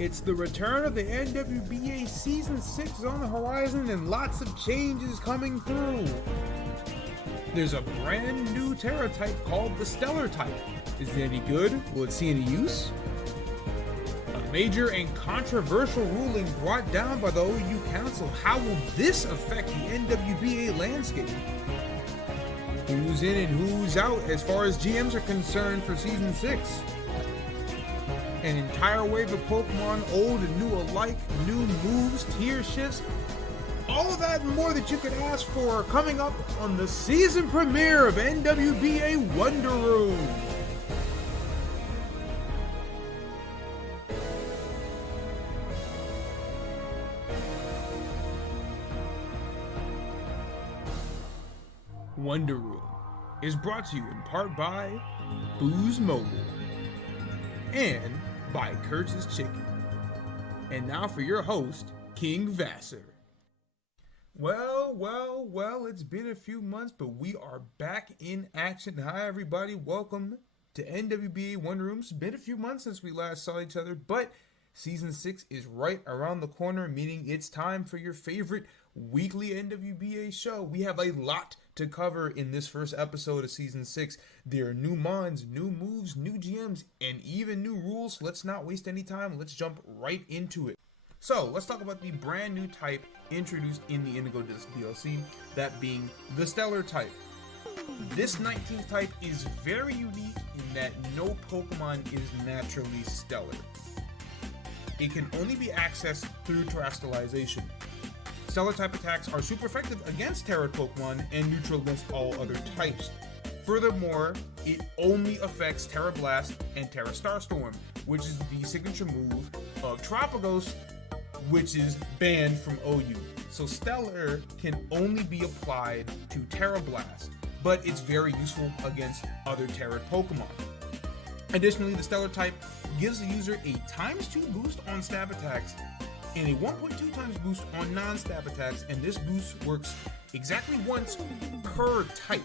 It's the return of the NWBA Season 6 on the horizon and lots of changes coming through. There's a brand new Terra type called the Stellar type. Is it any good? Will it see any use? A major and controversial ruling brought down by the OU Council. How will this affect the NWBA landscape? Who's in and who's out as far as GMs are concerned for Season 6? An entire wave of Pokemon, old and new alike, new moves, tier shifts, all of that and more that you could ask for coming up on the season premiere of NWBA Wonder Room. Wonder Room is brought to you in part by Booze Mobile and by Kurtz's Chicken. And now for your host, King Vasser. Well, it's been a few months, but we are back in action. Hi, everybody. Welcome to NWBA Wonder Room. It's been a few months since we last saw each other, but Season 6 is right around the corner, meaning it's time for your favorite weekly NWBA show. We have a lot to cover in this first episode of Season 6. There are new mons, new moves, new GMs, and even new rules. So let's not waste any time. Let's jump right into it. So let's talk about the brand new type introduced in the Indigo Disc DLC, that being the Stellar type. This 19th type is very unique in that no Pokemon is naturally stellar. It can only be accessed through terrestrialization. Stellar type attacks are super effective against Terra Pokemon and neutral against all other types. Furthermore, it only affects Terra Blast and Terra Starstorm, which is the signature move of Tropicos, which is banned from OU. So Stellar can only be applied to Terra Blast, but it's very useful against other Terra Pokemon. Additionally, the Stellar type gives the user a ×2 boost on stab attacks and a 1.2 times boost on non-stab attacks, and this boost works exactly once per type.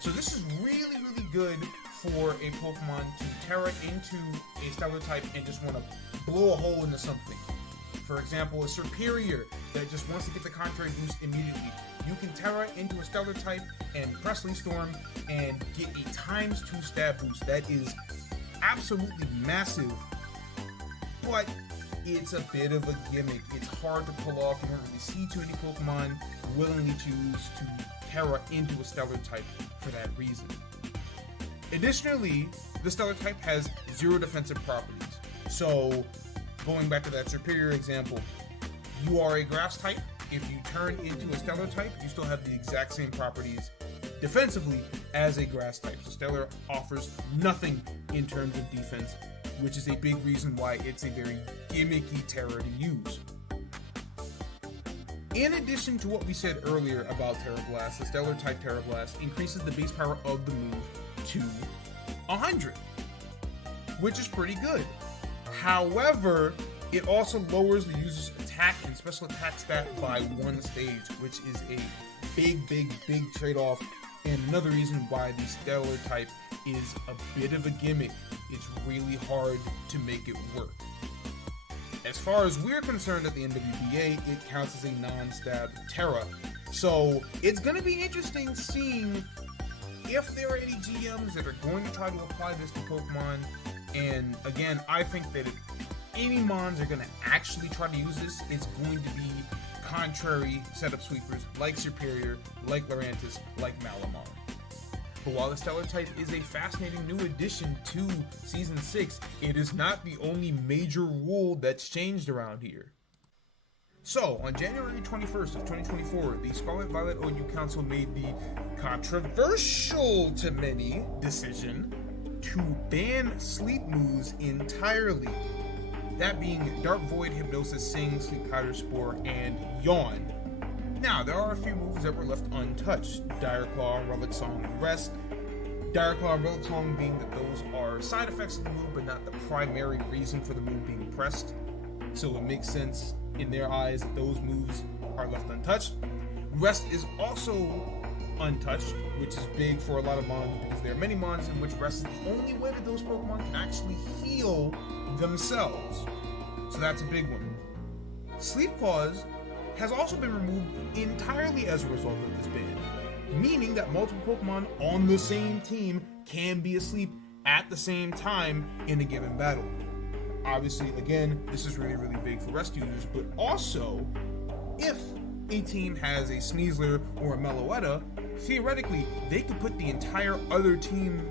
So this is really good for a Pokemon to Terra into a Stellar type and just want to blow a hole into something. For example, a Superior that just wants to get the contrary boost immediately. You can Terra into a Stellar type and press Leaf Storm and get a ×2 stab boost. That is absolutely massive, but it's a bit of a gimmick. It's hard to pull off. You don't really see too many Pokemon willingly choose to Terra into a Stellar type for that reason. Additionally, the Stellar type has 0 defensive properties. So, going back to that Superior example, you are a Grass type. If you turn into a Stellar type, you still have the exact same properties defensively as a Grass type. So Stellar offers nothing in terms of defense, which is a big reason why it's a very gimmicky Terra to use. In addition to what we said earlier about Terra Blast, the Stellar type Terra Blast increases the base power of the move to 100, which is pretty good. However, it also lowers the user's attack and special attack stat by 1 stage, which is a big trade-off, and another reason why the Stellar type is a bit of a gimmick. It's really hard to make it work. As far as we're concerned at the NWBA, it counts as a non-stab Terra. So it's going to be interesting seeing if there are any GMs that are going to try to apply this to Pokemon. And again, I think that if any Mons are going to actually try to use this, it's going to be contrary setup sweepers like Superior, like Lurantis, like Malamar. But while the Stellar type is a fascinating new addition to Season 6, it is not the only major rule that's changed around here. So, on January 21st of 2024, the Scarlet Violet OU Council made the controversial to many decision to ban sleep moves entirely. That being Dark Void, Hypnosis, Sing, Sleep Powder Spore, and Yawn. Now, there are a few moves that were left untouched. Dire Claw, Relic Song, and Rest. Dire Claw and Relic Song being that those are side effects of the move, but not the primary reason for the move being pressed. So it makes sense in their eyes that those moves are left untouched. Rest is also untouched, which is big for a lot of Mons because there are many Mons in which Rest is the only way that those Pokemon can actually heal themselves. So that's a big one. Sleep Clause has also been removed entirely as a result of this ban, meaning that multiple Pokemon on the same team can be asleep at the same time in a given battle. Obviously, again, this is really, really big for rest users, but also, if a team has a Sneasler or a Meloetta, theoretically, they could put the entire other team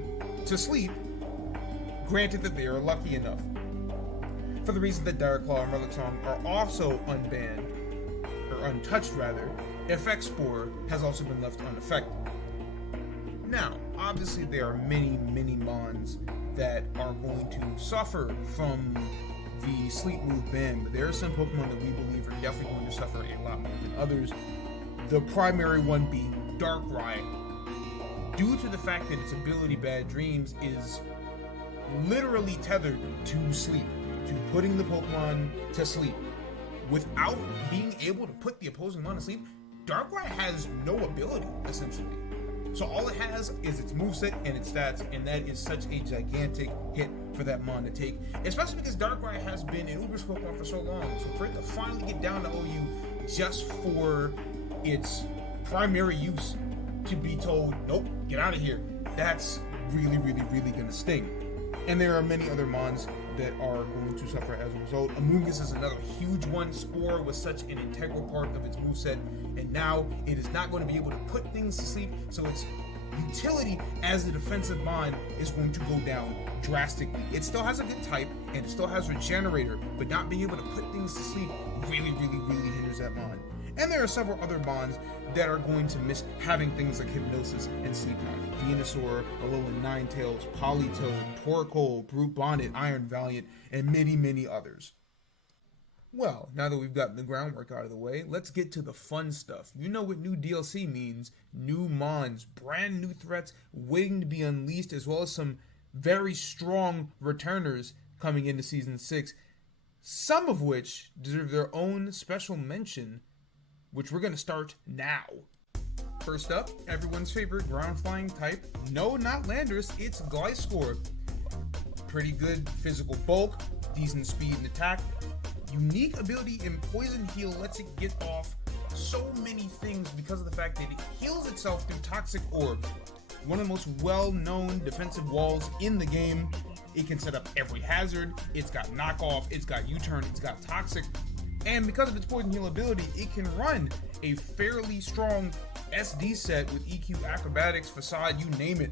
to sleep, granted that they are lucky enough. For the reason that Direct Claw and Relic Song are also unbanned, or untouched rather, Effect Spore has also been left unaffected. Now, obviously there are many, many mons that are going to suffer from the Sleep Move ban, but there are some Pokemon that we believe are definitely going to suffer a lot more than others. The primary one being Darkrai, due to the fact that its ability Bad Dreams is literally tethered to sleep, to putting the Pokemon to sleep. Without being able to put the opposing mon to sleep, Darkrai has no ability, essentially. So all it has is its moveset and its stats, and that is such a gigantic hit for that mon to take, especially because Darkrai has been an Uber's Pokemon for so long. So for it to finally get down to OU just for its primary use, to be told, nope, get out of here, that's really, really, really gonna sting. And there are many other mons that are going to suffer as a result. Amoonguss is another huge one. Spore was such an integral part of its moveset, and now it is not going to be able to put things to sleep, so its utility as a defensive mon is going to go down drastically. It still has a good type, and it still has Regenerator, but not being able to put things to sleep really, really, really hinders that mon. And there are several other mons that are going to miss having things like Hypnosis and Sleep Knock. Venusaur, Alolan Ninetales, Politoed, Torkoal, Brute Bonnet, Iron Valiant, and many, many others. Well, now that we've gotten the groundwork out of the way, let's get to the fun stuff. You know what new DLC means. New mons, brand new threats waiting to be unleashed, as well as some very strong returners coming into Season 6, some of which deserve their own special mention, which we're going to start now. First up, everyone's favorite ground flying type. No, not Landorus, it's Gliscor. Pretty good physical bulk, decent speed and attack. Unique ability in Poison Heal lets it get off so many things because of the fact that it heals itself through Toxic Orb. One of the most well-known defensive walls in the game. It can set up every hazard, it's got knockoff, it's got U-turn, it's got toxic. And because of its Poison Heal ability, it can run a fairly strong SD set with EQ, Acrobatics, Facade, you name it.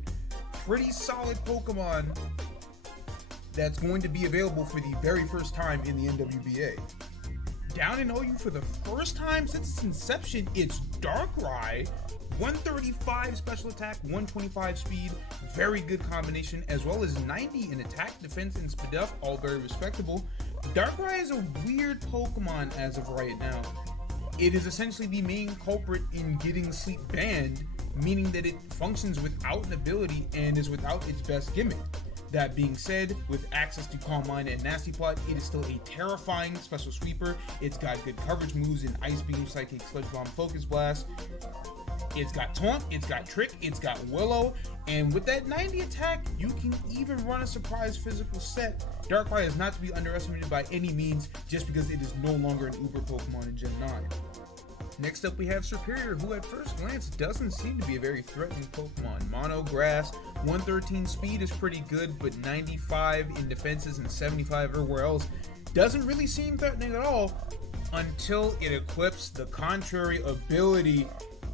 Pretty solid Pokemon that's going to be available for the very first time in the NWBA. Down in OU for the first time since its inception, it's Darkrai. 135 special attack, 125 speed, very good combination, as well as 90 in attack, defense, and speed, all very respectable. Darkrai is a weird Pokemon as of right now. It is essentially the main culprit in getting sleep banned, meaning that it functions without an ability and is without its best gimmick. That being said, with access to Calm Mind and Nasty Plot, it is still a terrifying special sweeper. It's got good coverage moves in Ice Beam, Psychic, Sludge Bomb, Focus Blast. It's got Taunt, it's got Trick, it's got Willow, and with that 90 attack, you can even run a surprise physical set. Darkrai is not to be underestimated by any means, just because it is no longer an Uber Pokemon in Gen 9. Next up we have Superior, who at first glance doesn't seem to be a very threatening Pokemon. Mono Grass, 113 speed is pretty good, but 95 in defenses and 75 everywhere else doesn't really seem threatening at all until it equips the contrary ability.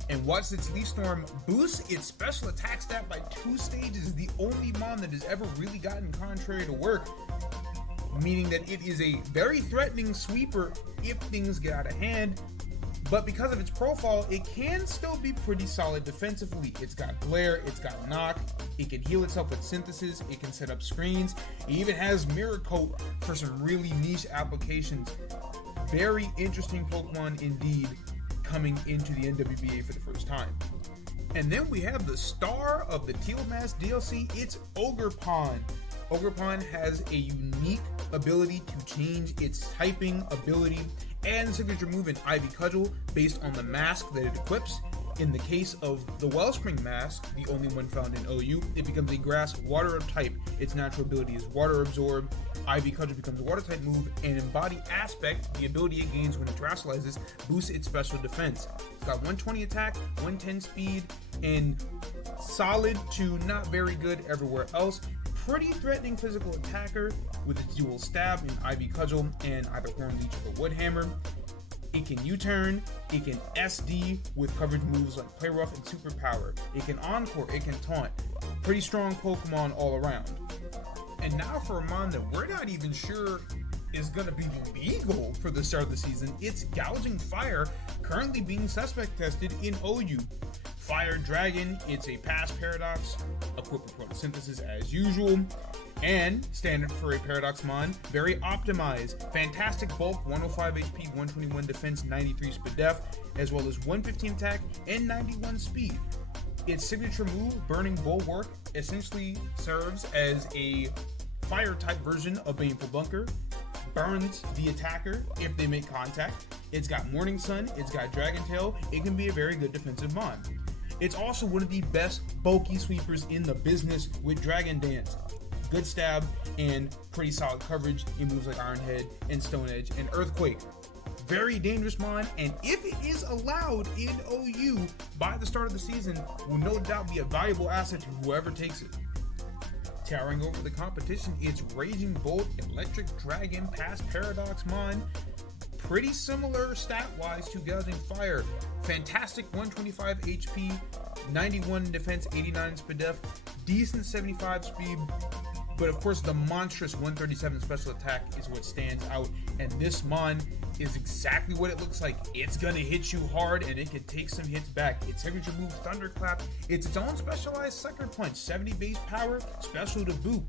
And once its Leaf Storm boosts its special attack stat by 2 stages, the only mon that has ever really gotten contrary to work, meaning that it is a very threatening sweeper if things get out of hand. But because of its profile, it can still be pretty solid defensively. It's got Glare, it's got Knock, it can heal itself with Synthesis, it can set up screens, it even has Mirror Coat for some really niche applications. Very interesting Pokemon indeed, coming into the NWBA for the first time. And then we have the star of the Teal Mask DLC, it's Ogerpon. Ogerpon has a unique ability to change its typing ability and signature move in Ivy Cudgel based on the mask that it equips. In the case of the Wellspring Mask, the only one found in OU, it becomes a grass water type. Its natural ability is Water Absorb. Ivy Cudgel becomes a water type move, and Embody Aspect, the ability it gains when it terrestrializes, boosts its special defense. It's got 120 attack, 110 speed, and solid to not very good everywhere else. Pretty threatening physical attacker with its dual stab in Ivy Cudgel and either Horn Leech or Wood Hammer. It can U-turn, it can SD with coverage moves like Play Rough and Superpower. It can Encore, it can Taunt. Pretty strong Pokemon all around. And now for a mon that we're not even sure is going to be legal for the start of the season, it's Gouging Fire, currently being suspect tested in OU. Fire Dragon, it's a Pass Paradox, equipped with Photosynthesis as usual, and standard for a Paradox Mon, very optimized. Fantastic bulk, 105 HP, 121 defense, 93 speed def, as well as 115 attack and 91 speed. Its signature move, Burning Bulwark, essentially serves as a fire type version of Baneful Bunker, burns the attacker if they make contact. It's got Morning Sun, it's got Dragon Tail, it can be a very good defensive mon. It's also one of the best bulky sweepers in the business with Dragon Dance. Good stab and pretty solid coverage in moves like Iron Head and Stone Edge and Earthquake. Very dangerous mon, and if it is allowed in OU by the start of the season, will no doubt be a valuable asset to whoever takes it. Towering over the competition, it's Raging Bolt, Electric Dragon, Pass Paradox mon. Pretty similar stat-wise to Gouging Fire. Fantastic 125 HP, 91 defense, 89 speed def, decent 75 speed, but of course the monstrous 137 special attack is what stands out, and this mon is exactly what it looks like. It's gonna hit you hard and it can take some hits back. Its signature move, Thunderclap, it's its own specialized Sucker Punch, 70 base power, special to boot.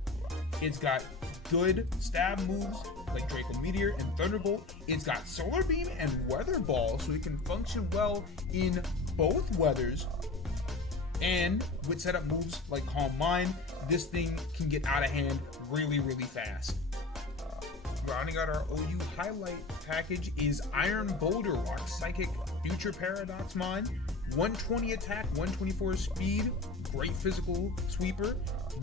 It's got good stab moves like Draco Meteor and Thunderbolt. It's got Solar Beam and Weather Ball, so it can function well in both weathers. And with setup moves like Calm Mind, this thing can get out of hand really, really fast. Rounding out our OU highlight package is Iron Boulder Rock, Psychic Future Paradox Mon, 120 attack, 124 speed, great physical sweeper,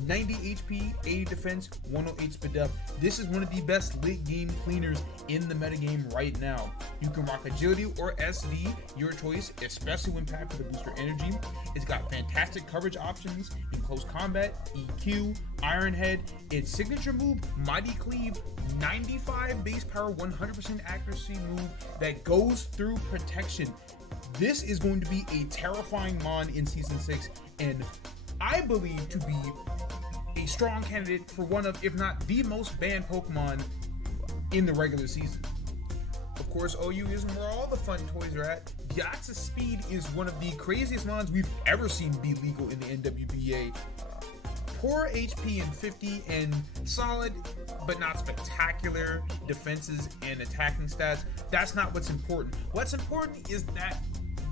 90 HP, 80 defense, 108 speed def. This is one of the best late game cleaners in the metagame right now. You can rock Agility or SD, your choice, especially when packed with a booster energy. It's got fantastic coverage options in close combat, EQ, Iron Head. Its signature move, Mighty Cleave, 95 base power, 100% accuracy move that goes through protection. This is going to be a terrifying mon in Season 6, and I believe to be a strong candidate for one of, if not the most banned Pokemon in the regular season. Of course, OU isn't where all the fun toys are at. Deoxys Speed is one of the craziest mons we've ever seen be legal in the NWBA. Poor HP and 50 and solid but not spectacular defenses and attacking stats. That's not what's important. What's important is that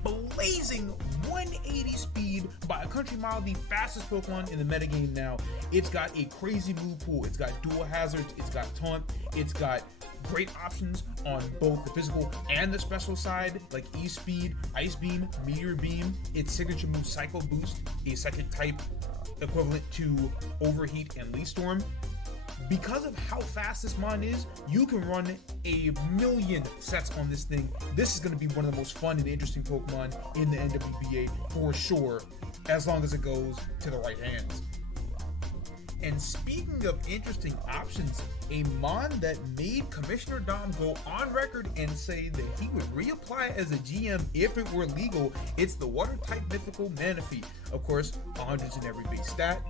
blazing 180 speed by a country mile, the fastest Pokemon in the metagame now. It's got a crazy move pool. It's got dual hazards. It's got taunt. It's got great options on both the physical and the special side, like E-Speed, Ice Beam, Meteor Beam. Its signature move, Psycho Boost, a psychic type equivalent to Overheat and Leaf Storm. Because of how fast this mon is, you can run a million sets on this thing. This is going to be one of the most fun and interesting Pokemon in the NWBA for sure, as long as it goes to the right hands. And speaking of interesting options, a mon that made Commissioner Dom go on record and say that he would reapply as a GM if it were legal, it's the Water-type mythical Manaphy. Of course, 100s in every base stat.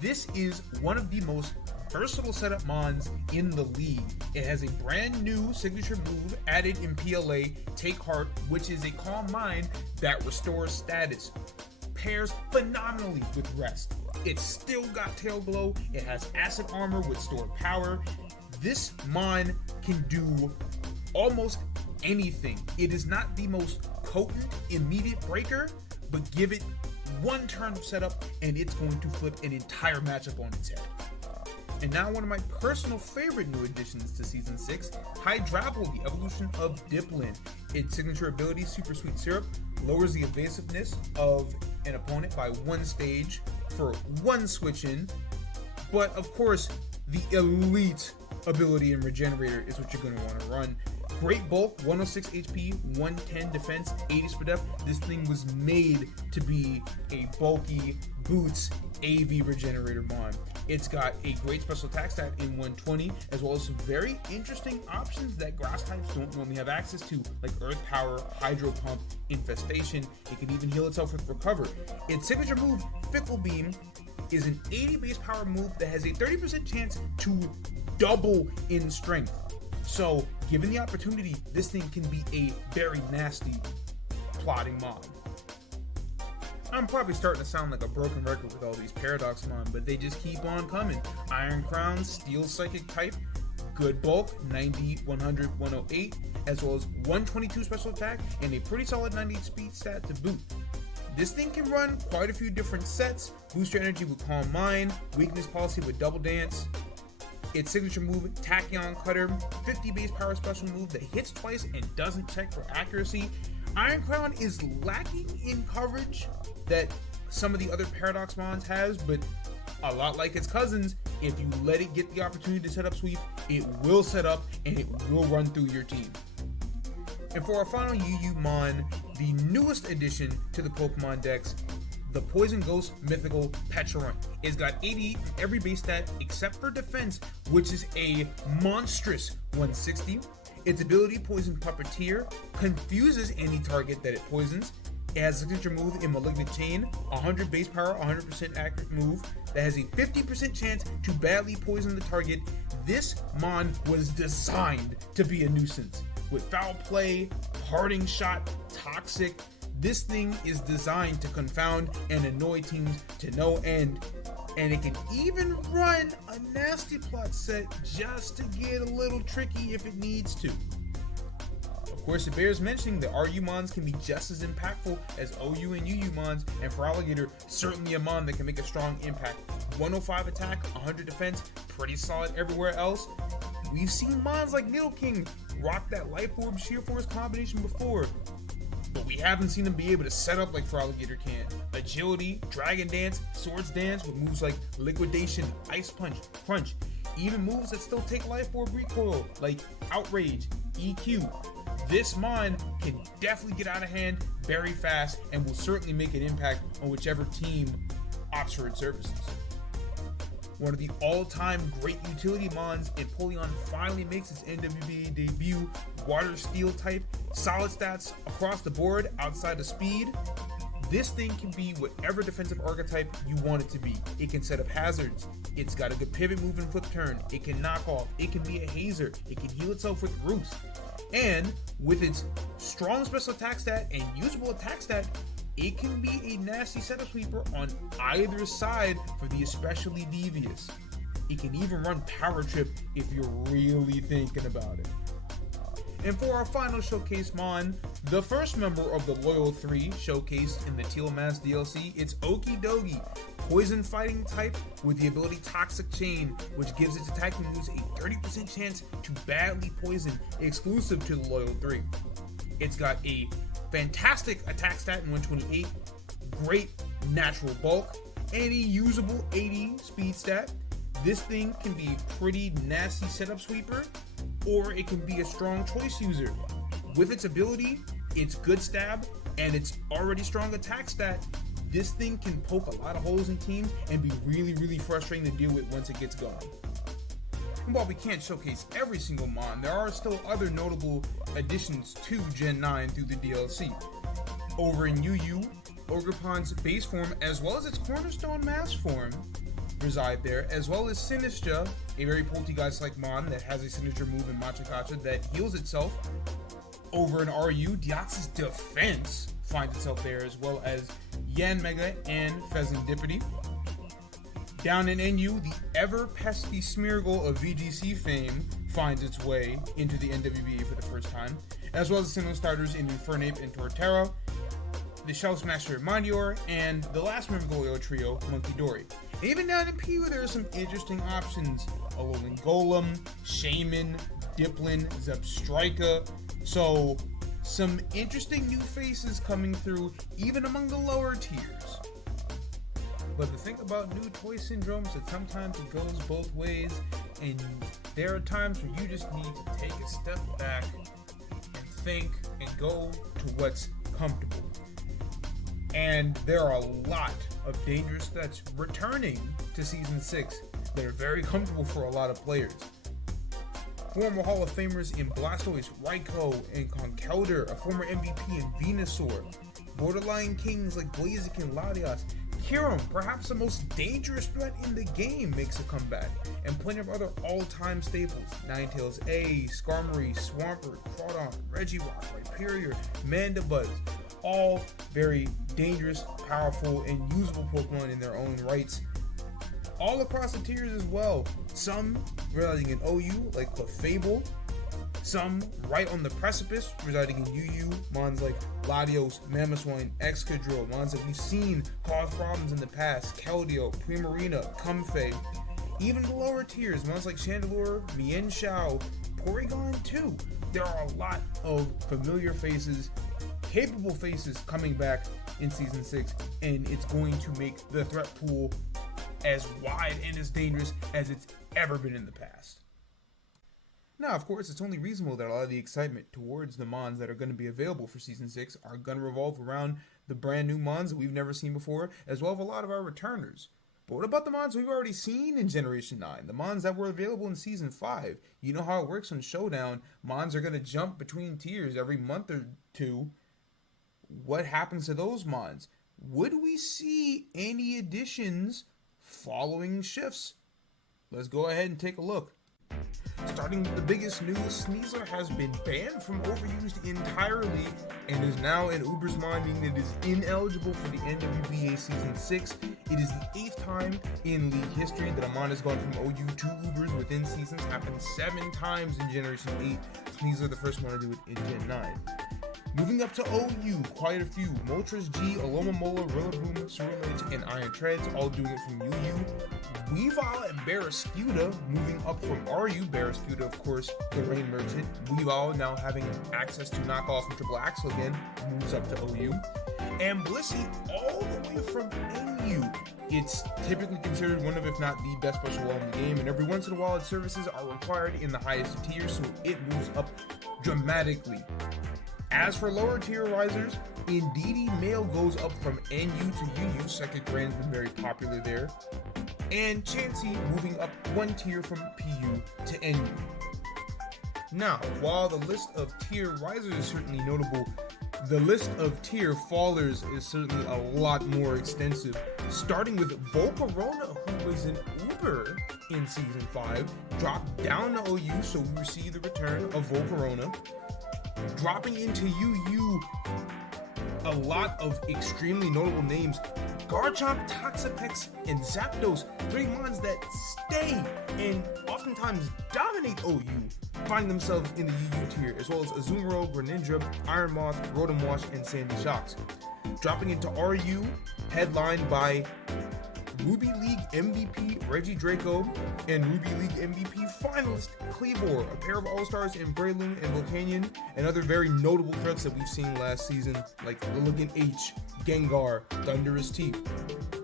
This is one of the most versatile setup mons in the league. It has a brand new signature move added in PLA, Take Heart, which is a Calm Mind that restores status. Pairs phenomenally with Rest. It's still got Tail Glow. It has Acid Armor with stored power. This mon can do almost anything. It is not the most potent immediate breaker, but give it one turn of setup and it's going to flip an entire matchup on its head. And now one of my personal favorite new additions to Season 6, Hydrapple, the evolution of Diplin. Its signature ability, Super Sweet Syrup, lowers the evasiveness of an opponent by one stage for one switch in. But of course, the elite ability in Regenerator is what you're going to want to run. Great bulk, 106 HP, 110 defense, 80 speed def. This thing was made to be a bulky boots AV Regenerator mon. It's got a great special attack stat in 120, as well as some very interesting options that grass types don't normally have access to, like Earth Power, Hydro Pump, Infestation. It can even heal itself with Recover. Its signature move, Fickle Beam, is an 80 base power move that has a 30% chance to double in strength. So, given the opportunity, this thing can be a very nasty plotting mod. I'm probably starting to sound like a broken record with all these Paradox mod, but they just keep on coming. Iron Crown, Steel Psychic type, good bulk, 90, 100, 108, as well as 122 special attack, and a pretty solid 98 speed stat to boot. This thing can run quite a few different sets, boost your energy with Calm Mind, weakness policy with Double Dance. Its signature move, Tachyon Cutter, 50 base power special move that hits twice and doesn't check for accuracy. Iron Crown is lacking in coverage that some of the other Paradox mons has, but a lot like its cousins, if you let it get the opportunity to set up sweep, it will set up and it will run through your team. And for our final UU mon, the newest addition to the Pokemon decks, the Poison Ghost Mythical Pecharunt. It's got 88 in every base stat except for defense, which is a monstrous 160. Its ability, Poison Puppeteer, confuses any target that it poisons. It has a signature move in Malignant Chain, 100 base power, 100% accurate move that has a 50% chance to badly poison the target. This mon was designed to be a nuisance. With Foul Play, Parting Shot, Toxic, this thing is designed to confound and annoy teams to no end, and it can even run a nasty plot set just to get a little tricky if it needs to. Of course, it bears mentioning that RU mons can be just as impactful as OU and UU mons, and for Alligator, certainly a mon that can make a strong impact. 105 attack, 100 defense, pretty solid everywhere else. We've seen mons like Needle King rock that Life Orb Sheer Force combination before, but we haven't seen him be able to set up like Feraligatr can. Agility, Dragon Dance, Swords Dance with moves like Liquidation, Ice Punch, Crunch, even moves that still take Life Orb recoil like Outrage, EQ. This mon can definitely get out of hand very fast and will certainly make an impact on whichever team opts for its services. One of the all-time great utility mons, Empoleon finally makes its NWBA debut. Water Steel type, solid stats across the board outside of speed. This thing can be whatever defensive archetype you want it to be. It can set up hazards. It's got a good pivot move and flip turn. It can knock off. It can be a hazer. It can heal itself with Roost. And with its strong special attack stat and usable attack stat, it can be a nasty setup sweeper on either side for the especially devious. It can even run Power Trip if you're really thinking about it. And for our final showcase mon, the first member of the Loyal 3 showcased in the Teal Mask DLC, it's Okidogi, poison fighting type with the ability Toxic Chain, which gives its attacking moves a 30% chance to badly poison, exclusive to the Loyal 3. It's got a fantastic attack stat in 128, great natural bulk, and a usable 80 speed stat. This thing can be a pretty nasty setup sweeper, or it can be a strong choice user. With its ability, its good stab, and its already strong attack stat, this thing can poke a lot of holes in teams and be really, really frustrating to deal with once it gets going. And while we can't showcase every single mon, there are still other notable additions to Gen 9 through the DLC. Over in UU, Ogerpon's base form as well as its cornerstone mass form reside there, as well as Sinistra, a very poltergeist-like mon that has a signature move in Machakacha that heals itself. Over in RU, Deoxys Defense finds itself there, as well as Yanmega and Pheasantipity. Down in NU, the ever-pesky Smeargle of VGC fame finds its way into the NWBA for the first time, as well as the single starters in Infernape and Torterra, the Shell Smasher Mandior, and the last member of the Loyal Trio, Monkey Dory. And even down in PU, there are some interesting options. Alolan Golem, Shaman, Diplin, Zebstrika. So, some interesting new faces coming through, even among the lower tiers. But the thing about new toy syndrome is that sometimes it goes both ways, and there are times where you just need to take a step back and think and go to what's comfortable. And there are a lot of dangerous threats returning to Season 6 that are very comfortable for a lot of players. Former Hall of Famers in Blastoise, Raikou, and Conkeldurr, a former MVP in Venusaur, borderline kings like Blaziken, Latias, Kyurem, perhaps the most dangerous threat in the game, makes a comeback, and plenty of other all-time staples, Ninetales A, Skarmory, Swampert, Crawdon, Regirock, Rhyperior, Mandibuzz, all very dangerous, powerful, and usable Pokemon in their own rights, all across the tiers as well. Some residing in OU, like Clefable, some right on the precipice, residing in UU, mons like Latios, Mamoswine, Excadrill, mons that we've seen cause problems in the past, Keldeo, Primarina, Comfey. Even the lower tiers, mons like Chandelure, Mienshao, Porygon 2. There are a lot of familiar faces, capable faces coming back in Season 6, and it's going to make the threat pool as wide and as dangerous as it's ever been in the past. Now, of course, it's only reasonable that a lot of the excitement towards the mons that are going to be available for Season 6 are going to revolve around the brand new mons that we've never seen before, as well as a lot of our returners. But what about the mons we've already seen in Generation 9? The mons that were available in Season 5? You know how it works on Showdown. Mons are going to jump between tiers every month or two. What happens to those mons? Would we see any additions following shifts? Let's go ahead and take a look. Starting with the biggest news, Sneasler has been banned from Overused entirely and is now in Uber's mind, meaning it is ineligible for the NWBA Season 6. It is the 8th time in league history that a mon has gone from OU to Ubers within seasons. Happened 7 times in Generation 8. Sneasler the first one to do it in Gen 9. Moving up to OU, quite a few. Moltres G, Alomomola, Rillaboom, Ceruledge, and Iron Treads, all doing it from UU. Weavile and Barraspuda moving up from RU. Barraspuda, of course, the Rain Merchant. Weavile now having access to knockoff and triple axle again, moves up to OU. And Blissey all the way from NU. It's typically considered one of, if not the best special wall in the game, and every once in a while its services are required in the highest tier, so it moves up dramatically. As for lower tier risers, Indeedee Male goes up from NU to UU. Second Grand's been very popular there. And Chansey moving up one tier from PU to NU. Now, while the list of tier risers is certainly notable, the list of tier fallers is certainly a lot more extensive. Starting with Volcarona, who was an Uber in Season 5, dropped down to OU, so we see the return of Volcarona. Dropping into UU, a lot of extremely notable names. Garchomp, Toxapex, and Zapdos, 3 mons that stay and oftentimes dominate OU, finding themselves in the UU tier, as well as Azumarill, Greninja, Iron Moth, Rotom Wash, and Sandy Shocks. Dropping into RU, headlined by Ruby League MVP Regidraco and Ruby League MVP finalist Kleavor, a pair of all-stars in Breloom and Volcanion, and other very notable threats that we've seen last season, like Lilligant H, Gengar, Thunderous Teeth.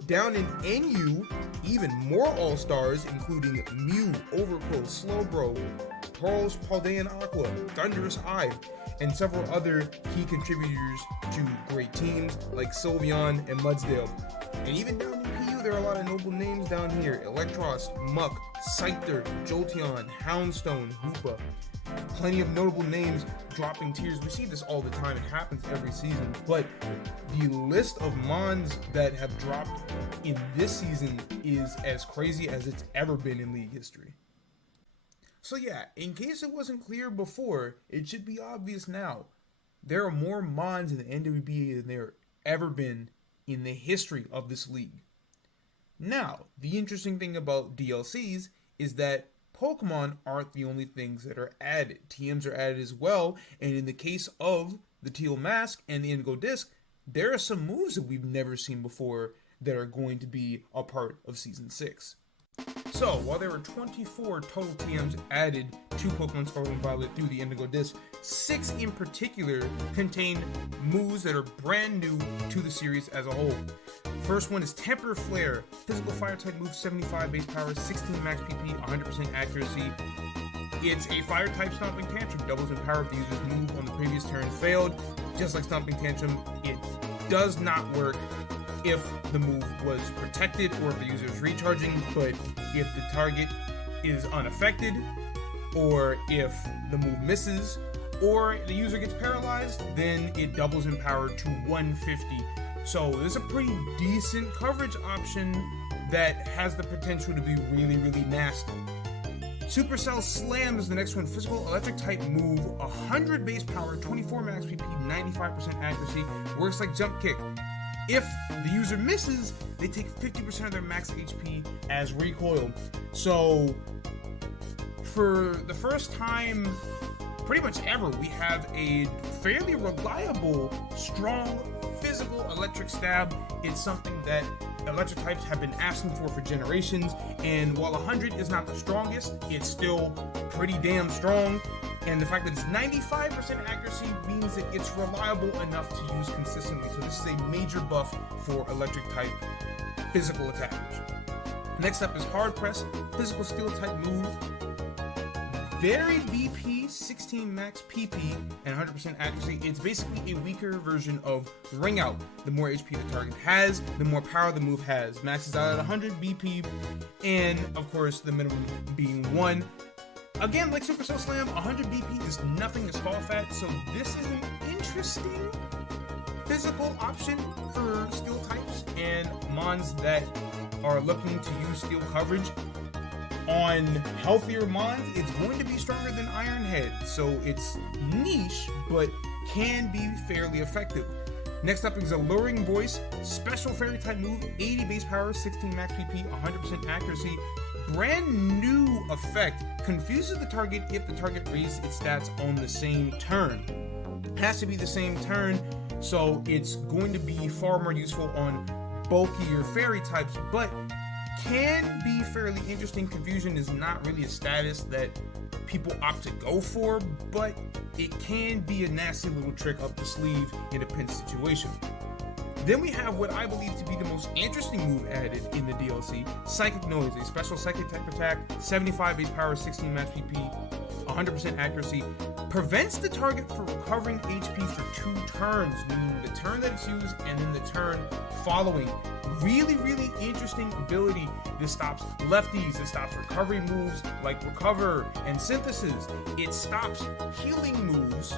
Down in NU, even more all-stars, including Mew, Overqwil, Slowbro, Tauros, Paldean Aqua, Thunderous Eye, and several other key contributors to great teams like Sylveon and Mudsdale. And even down in PU, there are a lot of notable names down here. Electros, Muck, Scyther, Jolteon, Houndstone, Hoopa. Plenty of notable names dropping tiers. We see this all the time. It happens every season. But the list of mons that have dropped in this season is as crazy as it's ever been in League history. So yeah, in case it wasn't clear before, it should be obvious now. There are more mons in the NWBA than there ever been in the history of this league. Now, the interesting thing about DLCs is that Pokemon aren't the only things that are added. TMs are added as well, and in the case of the Teal Mask and the Indigo Disc, there are some moves that we've never seen before that are going to be a part of Season 6. So, while there were 24 total TMs added to Pokemon Scarlet and Violet through the Indigo Disc, 6 in particular contain moves that are brand new to the series as a whole. First one is Temper Flare. Physical fire type move, 75 base power, 16 max PP, 100% accuracy. It's a fire type Stomping Tantrum. Doubles in power if the user's move on the previous turn failed. Just like Stomping Tantrum, it does not work if the move was protected or if the user is recharging, but if the target is unaffected, or if the move misses, or the user gets paralyzed, then it doubles in power to 150. So there's a pretty decent coverage option that has the potential to be really, really nasty. Supercell Slam is the next one. Physical electric type move, 100 base power, 24 max PP, 95% accuracy. Works like jump kick. If the user misses, they take 50% of their max HP as recoil. So for the first time pretty much ever, we have a fairly reliable, strong, physical electric stab. It's something that electric types have been asking for generations, and while 100 is not the strongest, it's still pretty damn strong. And the fact that it's 95% accuracy means that it's reliable enough to use consistently. So this is a major buff for electric type physical attackers. Next up is Hard Press, physical steel type move. Very BP, 16 max PP, and 100% accuracy. It's basically a weaker version of Ring Out. The more HP the target has, the more power the move has. Maxes out at 100 BP, and of course the minimum being 1. Again, like Supercell Slam, 100 BP is nothing to scoff at, so this is an interesting physical option for steel types and mons that are looking to use steel coverage. On healthier mons, it's going to be stronger than Iron Head, so it's niche, but can be fairly effective. Next up is Alluring Voice, special fairy type move, 80 base power, 16 max PP, 100% accuracy. Brand new effect, confuses the target if the target raises its stats on the same turn. Has to be the same turn, so it's going to be far more useful on bulkier fairy types, but can be fairly interesting. Confusion is not really a status that people opt to go for, but it can be a nasty little trick up the sleeve in a pinch situation. Then we have what I believe to be the most interesting move added in the DLC, Psychic Noise, a special psychic type attack, 75 base power, 16 max PP, 100% accuracy, prevents the target from recovering HP for 2 turns, meaning the turn that it's used and then the turn following. Really, really interesting ability. This stops lefties, it stops recovery moves like Recover and Synthesis. It stops healing moves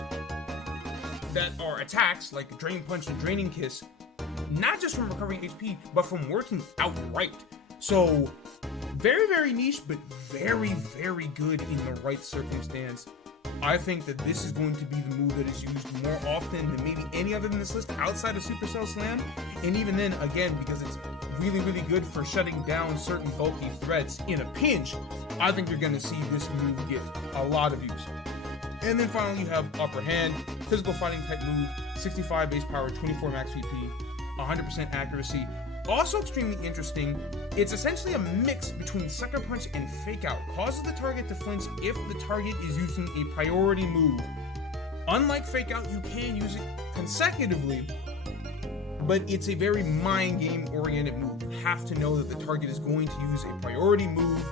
that are attacks like Drain Punch and Draining Kiss, not just from recovering HP, but from working outright. So very, very niche, but very, very good in the right circumstance. I think that this is going to be the move that is used more often than maybe any other in this list outside of Supercell Slam. And even then, again, because it's really, really good for shutting down certain bulky threats in a pinch, I think you're going to see this move get a lot of use. And then finally, you have Upper Hand, physical fighting type move, 65 base power, 24 max PP, 100% accuracy. Also extremely interesting, it's essentially a mix between Sucker Punch and Fake Out. Causes the target to flinch if the target is using a priority move. Unlike Fake Out, you can use it consecutively, but it's a very mind game oriented move. You have to know that the target is going to use a priority move,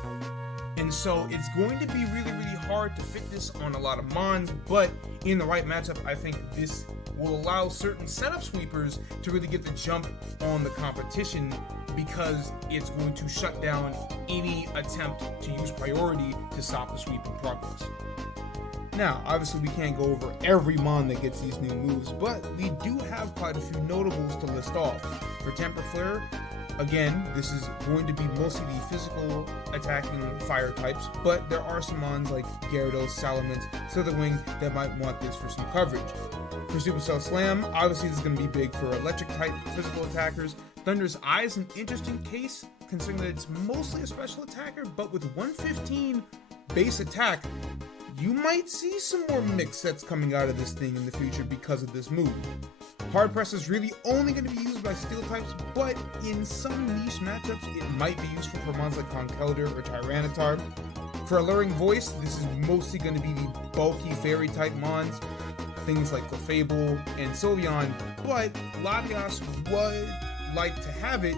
and so it's going to be really, really hard to fit this on a lot of mons, but in the right matchup, I think this will allow certain setup sweepers to really get the jump on the competition, because it's going to shut down any attempt to use priority to stop the sweep in progress. Now, obviously we can't go over every mon that gets these new moves, but we do have quite a few notables to list off. For Temper Flare, again, this is going to be mostly the physical attacking fire types, but there are some mons like Gyarados, Salamence, Slitherwing that might want this for some coverage. For Supercell Slam, obviously this is going to be big for electric type physical attackers. Thunderous Eye is an interesting case, considering that it's mostly a special attacker, but with 115 base attack, you might see some more mix sets coming out of this thing in the future because of this move. Hard Press is really only going to be used by steel types, but in some niche matchups, it might be useful for mons like Conkeldurr or Tyranitar. For Alluring Voice, this is mostly going to be the bulky fairy type mons, things like Clefable and Sylveon, but Latios like to have it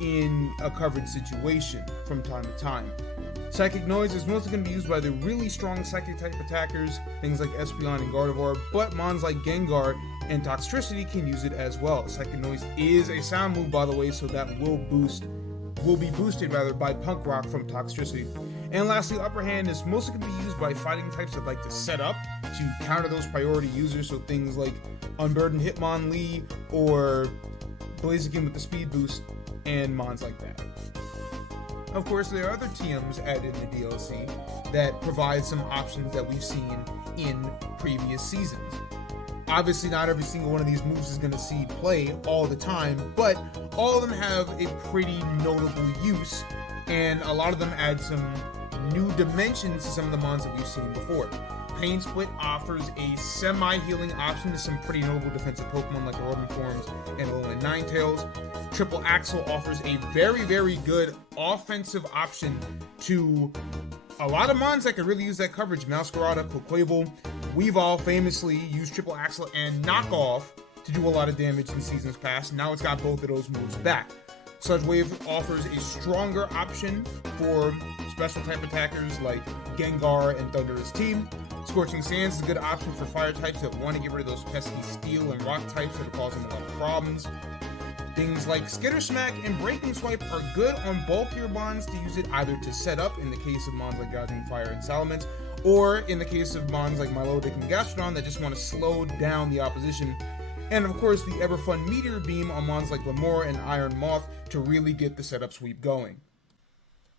in a coverage situation from time to time. Psychic Noise is mostly going to be used by the really strong Psychic type attackers, things like Espeon and Gardevoir, but mons like Gengar and Toxtricity can use it as well. Psychic Noise is a sound move, by the way, so that will be boosted by Punk Rock from Toxtricity. And lastly, Upper Hand is mostly going to be used by fighting types that like to set up to counter those priority users, so things like Unburdened Hitmonlee or Blaziken with the speed boost and mons like that. Of course, there are other TMs added in the DLC that provide some options that we've seen in previous seasons. Obviously, not every single one of these moves is going to see play all the time, but all of them have a pretty notable use, and a lot of them add some new dimensions to some of the mons that we've seen before. Pain Split offers a semi-healing option to some pretty notable defensive Pokemon like Orban Forms and Alolan Ninetales. Triple Axle offers a very, very good offensive option to a lot of mons that could really use that coverage. Masquerada, Quaquaval, Weavile famously used Triple Axle and Knockoff to do a lot of damage in seasons past. Now it's got both of those moves back. Sludge Wave offers a stronger option for special type attackers like Gengar and Thundurus Team. Scorching Sands is a good option for fire types that want to get rid of those pesky steel and rock types that are causing a lot of problems. Things like Skitter Smack and Breaking Swipe are good on bulkier mons to use it either to set up in the case of mons like Gouging Fire and Salamence, or in the case of mons like Milotic and Gastrodon that just want to slow down the opposition. And of course the ever fun Meteor Beam on mons like Lamore and Iron Moth to really get the setup sweep going.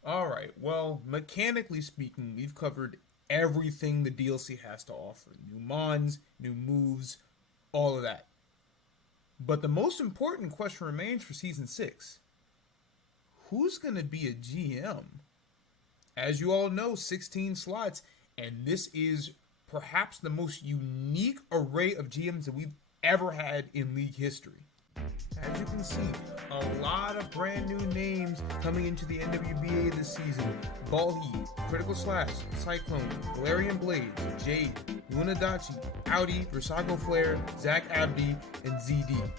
Alright, well, mechanically speaking, we've covered everything the DLC has to offer. New mons, new moves, all of that. But the most important question remains for Season 6. Who's going to be a GM? As you all know, 16 slots, and this is perhaps the most unique array of GMs that we've ever had in League history. As you can see, a lot of brand new names coming into the NWBA this season. Balheed, Critical Slash, Cyclone, Galarian Blades, Jade, Lunadachi, Audi, Rasago Flare, Zach Abdi, and ZD.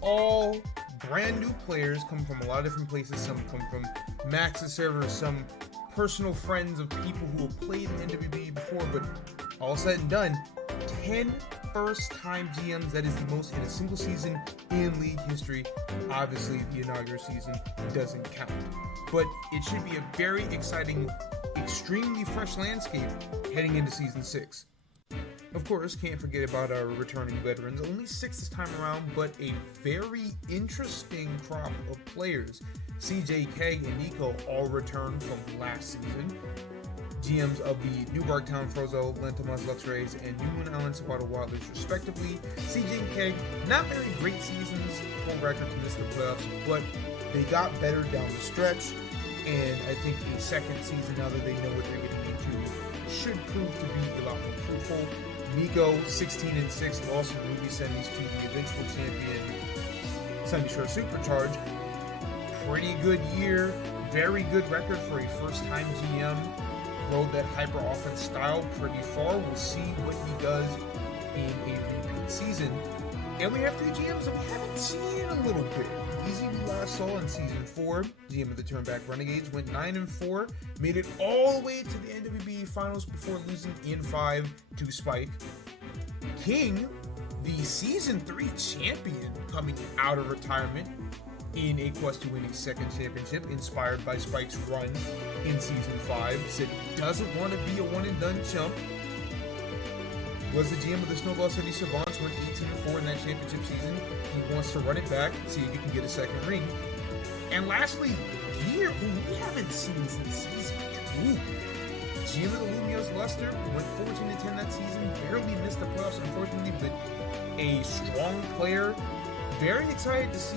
All brand new players come from a lot of different places. Some come from Max's servers, some personal friends of people who have played in NWBA before, but all said and done, 10 first-time GMs. That is the most in a single season in League history. Obviously, the inaugural season doesn't count. But it should be a very exciting, extremely fresh landscape heading into Season 6. Of course, can't forget about our returning veterans. Only 6 this time around, but a very interesting crop of players. CJK and Nico all returned from last season. GMs of the New Barktown Frozo, Lentomas Luxrays, and New Moon Island Saguaro Wildlings respectively. CJ and K, not very great seasons, home record to miss the playoffs, but they got better down the stretch, and I think a second season, now that they know what they're getting into, should prove to be a lot more fruitful. Nico, 16-6, lost in Ruby semis to the eventual champion Sunday Shore Supercharge. Pretty good year, very good record for a first-time GM. Rode that hyper offense style pretty far. We'll see what he does in a repeat season. And we have 3 GMs that we haven't seen in a little bit. Easy we last saw in Season 4. GM of the Turnback Renegades went 9-4, made it all the way to the NWBA Finals before losing in 5 to Spike. King, the Season 3 champion, coming out of retirement in a quest to win a second championship, inspired by Spike's run in Season 5, said doesn't want to be a one-and-done chump. Was the GM of the Snowball City Savants, went 18-4 in that championship season. He wants to run it back, see if he can get a second ring. And lastly, Gear, who we haven't seen since Season 2. GM of the Lumios Luster went 14-10 that season, barely missed the playoffs unfortunately, but a strong player. Very excited to see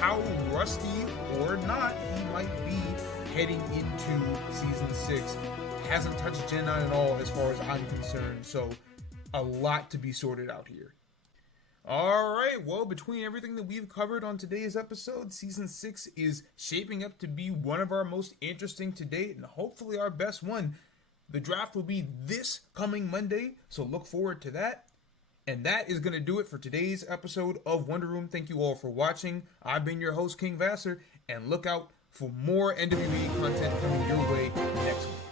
how rusty or not he might be heading into Season 6. Hasn't touched Gen 9 at all as far as I'm concerned, so a lot to be sorted out here. Alright, well, between everything that we've covered on today's episode, Season 6 is shaping up to be one of our most interesting to date, and hopefully our best one. The draft will be this coming Monday, so look forward to that. And that is going to do it for today's episode of Wonder Room. Thank you all for watching. I've been your host, King Vasser, and look out for more NWBA content coming your way next week.